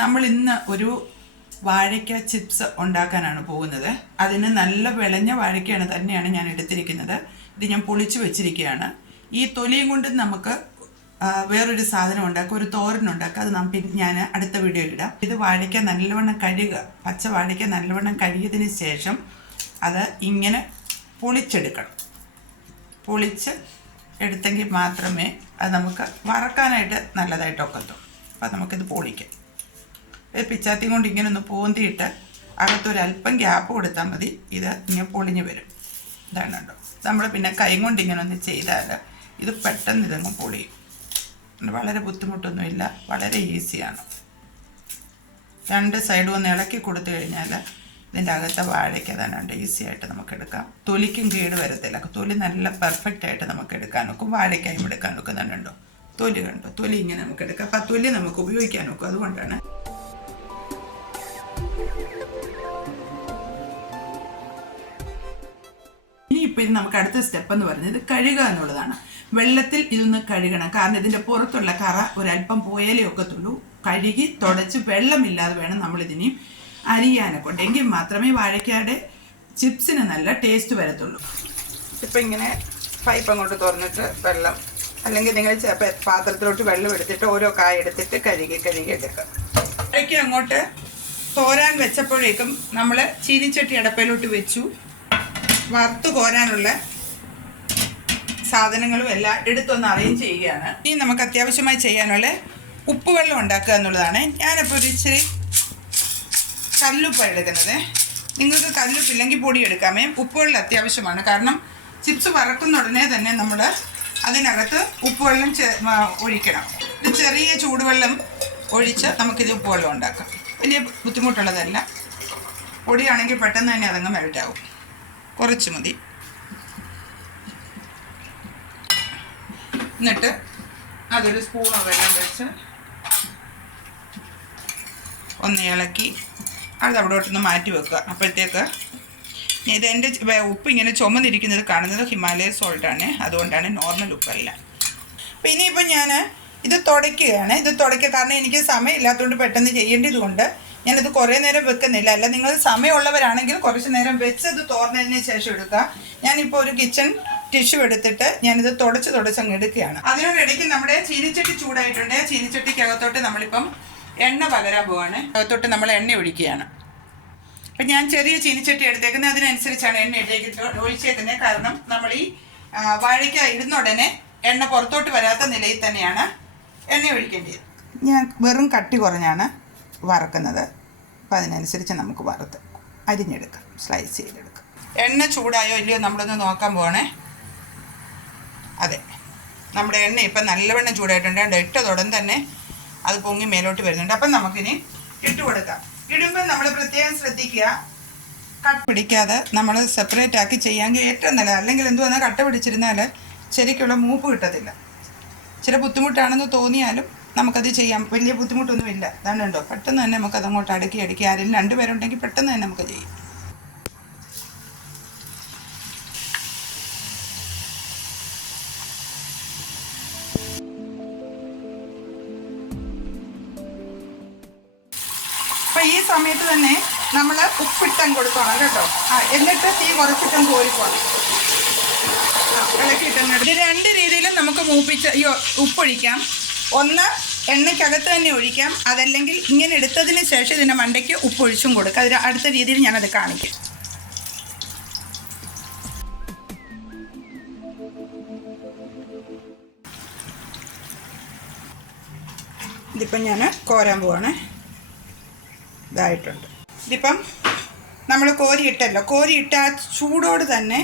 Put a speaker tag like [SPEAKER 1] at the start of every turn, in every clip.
[SPEAKER 1] നമ്മൾ ഇന്ന് ഒരു വാഴയ്ക്ക ചിപ്സ് ഉണ്ടാക്കാനാണ് പോകുന്നത്. അതിന് നല്ല വിളഞ്ഞ വാഴയ്ക്കയാണ് തന്നെയാണ് ഞാൻ എടുത്തിരിക്കുന്നത്. ഇത് ഞാൻ പൊളിച്ച് വെച്ചിരിക്കുകയാണ്. ഈ തൊലിയും കൊണ്ട് നമുക്ക് വേറൊരു സാധനം ഉണ്ടാക്കുക ഒരു തോരൻ ഉണ്ടാക്കുക അത് നാം പിന്നെ ഞാൻ അടുത്ത വീഡിയോയിൽ ഇടാം. ഇത് വാഴയ്ക്ക നല്ലവണ്ണം കഴുകുക. പച്ച വാഴയ്ക്ക നല്ലവണ്ണം കഴുകിയതിന് ശേഷം അത് ഇങ്ങനെ പൊളിച്ചെടുക്കണം. പൊളിച്ച് എടുത്തെങ്കിൽ മാത്രമേ അത് നമുക്ക് വറക്കാനായിട്ട് നല്ലതായിട്ട് ഒക്കത്തുള്ളൂ അപ്പം നമുക്കിത് പൊളിക്കാം. പിച്ചാത്തി കൊണ്ട് ഇങ്ങനെ ഒന്ന് പോന്തിയിട്ട് അകത്തൊരല്പം ഗ്യാപ്പ് കൊടുത്താൽ മതി. ഇത് ഇങ്ങനെ പൊളിഞ്ഞ് വരും. ഇതാണ് കേട്ടോ നമ്മൾ പിന്നെ കൈ കൊണ്ട് ഇങ്ങനെ ഒന്ന് ചെയ്താൽ ഇത് പെട്ടെന്ന് ഇതങ്ങ് പൊളിയും. വളരെ ബുദ്ധിമുട്ടൊന്നുമില്ല. വളരെ ഈസിയാണ്. രണ്ട് സൈഡും ഒന്ന് ഇളക്കി കൊടുത്തു കഴിഞ്ഞാൽ ഇതിന്റെ അകത്തെ വാഴയ്ക്ക് അതാണ് ഈസി ആയിട്ട് നമുക്ക് എടുക്കാം. തൊലിക്കും കേട് വരത്തില്ല. തൊലി നല്ല പെർഫെക്റ്റ് ആയിട്ട് നമുക്ക് എടുക്കാൻ നോക്കും വാഴയ്ക്കായും എടുക്കാൻ നോക്കുന്നുണ്ടോ തൊലി കണ്ടോ. തൊലി ഇങ്ങനെ നമുക്ക് എടുക്കാം. അപ്പം ആ തൊലി നമുക്ക് ഉപയോഗിക്കാൻ നോക്കും അതുകൊണ്ടാണ് ഇനിയിപ്പോൾ ഇത് നമുക്ക് അടുത്ത സ്റ്റെപ്പ് എന്ന് പറയുന്നത് കഴുകുക എന്നുള്ളതാണ്. വെള്ളത്തിൽ ഇതൊന്ന് കഴുകണം. കാരണം ഇതിന്റെ പുറത്തുള്ള കറ ഒരല്പം പോയാലേ ഒക്കത്തുള്ളൂ. കഴുകി തുടച്ച് വെള്ളമില്ലാതെ വേണം നമ്മൾ ഇതിനെയും അരിയാനൊക്കെ ഉണ്ടെങ്കിൽ മാത്രമേ വാഴയ്ക്കാടെ ചിപ്സിന് നല്ല ടേസ്റ്റ് വരത്തുള്ളൂ. ഇപ്പം ഇങ്ങനെ പൈപ്പ് അങ്ങോട്ട് തുറന്നിട്ട് വെള്ളം അല്ലെങ്കിൽ നിങ്ങൾ പാത്രത്തിലോട്ട് വെള്ളം എടുത്തിട്ട് ഓരോ കായ എടുത്തിട്ട് കഴുകി കഴുകി എടുക്കുക. അങ്ങോട്ട് തോരാൻ വെച്ചപ്പോഴേക്കും നമ്മൾ ചീനിച്ചട്ടി അടപ്പയിലോട്ട് വെച്ചു. വറുത്ത് കോരാനുള്ള സാധനങ്ങളും എല്ലാം എടുത്തൊന്ന് അറേഞ്ച് ചെയ്യുകയാണ്. ഇനി നമുക്ക് അത്യാവശ്യമായി ചെയ്യാനുള്ള ഉപ്പുവെള്ളം ഉണ്ടാക്കുക എന്നുള്ളതാണ്. ഞാനപ്പോൾ ഒരു ഇച്ചിരി കല്ലുപ്പാണ് എടുക്കുന്നത്. നിങ്ങൾക്ക് കല്ലുപ്പില്ലെങ്കിൽ പൊടി എടുക്കാമേ ഉപ്പുവെള്ളം അത്യാവശ്യമാണ്. കാരണം ചിപ്സ് വറക്കുന്ന ഉടനെ തന്നെ നമ്മൾ അതിനകത്ത് ഉപ്പുവെള്ളം ഒഴിക്കണം. ഒരു ചെറിയ ചൂടുവെള്ളം ഒഴിച്ച് നമുക്കിത് ഉപ്പുവെള്ളം ഉണ്ടാക്കാം. വലിയ ബുദ്ധിമുട്ടുള്ളതല്ല. പൊടിയാണെങ്കിൽ പെട്ടെന്ന് തന്നെ അതങ്ങ് മെൽറ്റാവും കുറച്ച് മതി. എന്നിട്ട് അതൊരു സ്പൂണോ വെള്ളം വെച്ച് ഒന്ന് ഇളക്കി അത് അവിടോട്ടൊന്ന് മാറ്റി വെക്കുക. അപ്പോഴത്തേക്ക് ഇത് എന്റെ ഉപ്പ് ഇങ്ങനെ ചുമന്നിരിക്കുന്നത് കാണുന്നത് ഹിമാലയ സോൾട്ടാണ് അതുകൊണ്ടാണ് നോർമൽ ഉപ്പല്ല. പിന്നെ ഇപ്പം ഞാൻ ഇത് തുടയ്ക്കുകയാണ്. ഇത് തുടയ്ക്കുക കാരണം എനിക്ക് സമയമില്ലാത്തതുകൊണ്ട് പെട്ടെന്ന് ചെയ്യേണ്ടതുകൊണ്ട് ഞാനത് കുറേ നേരം വെക്കുന്നില്ല. അല്ല നിങ്ങൾ സമയമുള്ളവരാണെങ്കിൽ കുറച്ച് നേരം വെച്ച് ഇത് തോർന്നതിന് ശേഷം എടുക്കുക. ഞാനിപ്പോൾ ഒരു കിച്ചൺ ടിഷ്യൂ എടുത്തിട്ട് ഞാനിത് തുടച്ച് തുടച്ച് അങ്ങ് എടുക്കുകയാണ്. അതിനോടിടയ്ക്ക് നമ്മുടെ ചീനിച്ചട്ടി ചൂടായിട്ടുണ്ട്. ചീനിച്ചട്ടിക്കകത്തോട്ട് നമ്മളിപ്പം എണ്ണ പകരാൻ പോവാണ്. അകത്തോട്ട് നമ്മൾ എണ്ണ ഒഴിക്കുകയാണ്. അപ്പം ഞാൻ ചെറിയ ചീനിച്ചട്ടി എടുത്തേക്കുന്നത് അതിനനുസരിച്ചാണ് എണ്ണ ഇട്ടേക്ക് ഒഴിച്ചേക്കുന്നത് കാരണം നമ്മൾ ഈ വാഴയ്ക്ക ഇടുന്ന ഉടനെ എണ്ണ പുറത്തോട്ട് വരാത്ത നിലയിൽ തന്നെയാണ്. എണ്ണ ഒഴിക്കേണ്ടത് ഞാൻ വെറും കട്ടി കുറഞ്ഞാണ് വറക്കുന്നത്. അപ്പം അതിനനുസരിച്ച് നമുക്ക് വറുത്ത് അരിഞ്ഞെടുക്കാം. സ്ലൈസ് ചെയ്തെടുക്കാം. എണ്ണ ചൂടായോ ഇല്ലയോ നമ്മളൊന്ന് നോക്കാൻ പോകണേ അതെ. നമ്മുടെ എണ്ണ ഇപ്പം നല്ലവണ്ണം ചൂടായിട്ടുണ്ട്. കണ്ടോ ഇട്ടതുടൻ തന്നെ അത് പൊങ്ങി മേലോട്ട് വരുന്നുണ്ട്. അപ്പം നമുക്കിനി ഇട്ട് കൊടുക്കാം. ഇടുമ്പോൾ നമ്മൾ പ്രത്യേകം ശ്രദ്ധിക്കുക. കട്ട് പിടിക്കാതെ നമ്മൾ സെപ്പറേറ്റ് ആക്കി ചെയ്യാമെങ്കിൽ ഏറ്റവും നല്ല അല്ലെങ്കിൽ എന്തുവന്നാൽ കട്ട പിടിച്ചിരുന്നാൽ ശരിക്കുള്ള മൂപ്പ് കിട്ടത്തില്ല. ചില ബുദ്ധിമുട്ടാണെന്ന് തോന്നിയാലും നമുക്കത് ചെയ്യാം. വലിയ ബുദ്ധിമുട്ടൊന്നുമില്ല. അതാണ് ഉണ്ടോ പെട്ടെന്ന് തന്നെ നമുക്കത് അങ്ങോട്ട് അടുക്കി അടുക്കി ആരെങ്കിലും രണ്ടുപേരുണ്ടെങ്കിൽ പെട്ടെന്ന് തന്നെ നമുക്ക് ചെയ്യാം. ഈ സമയത്ത് തന്നെ നമ്മൾ ഉപ്പിട്ടം കൊടുക്കണം കേട്ടോ. ആ എന്നിട്ട് തീ കുറച്ചിട്ടും കോരിക്കണം ഇളക്കിയിട്ടുണ്ട് ഇത് രണ്ട് രീതിയിലും നമുക്ക് മൂപ്പിച്ച് ഈ ഉപ്പൊഴിക്കാം. ഒന്ന് എണ്ണയ്ക്കകത്ത് തന്നെ ഒഴിക്കാം. അതല്ലെങ്കിൽ ഇങ്ങനെ എടുത്തതിന് ശേഷം ഇതിന്റെ മണ്ടയ്ക്ക് ഉപ്പൊഴിച്ചും കൊടുക്കുക അതിന് അടുത്ത രീതിയിൽ ഞാനത് കാണിക്കാം. ഇതിപ്പം ഞാൻ കോരാൻ പോവാണ്. ഇതായിട്ടുണ്ട്. ഇതിപ്പം നമ്മൾ കോരിയിട്ടല്ലോ കോരിയിട്ട ആ ചൂടോട് തന്നെ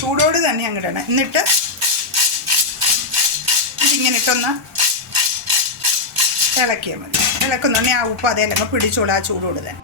[SPEAKER 1] ചൂടോട് തന്നെ അങ്ങോട്ടാണ് എന്നിട്ട് ഇതിങ്ങനെ ഇട്ടൊന്ന് ഇളക്കിയാൽ മതി. ഇളക്കുന്നുണ്ടെങ്കിൽ ആ ഉപ്പ് അതേലങ്ങ് പിടിച്ചോളൂ ആ ചൂടോട് തന്നെ.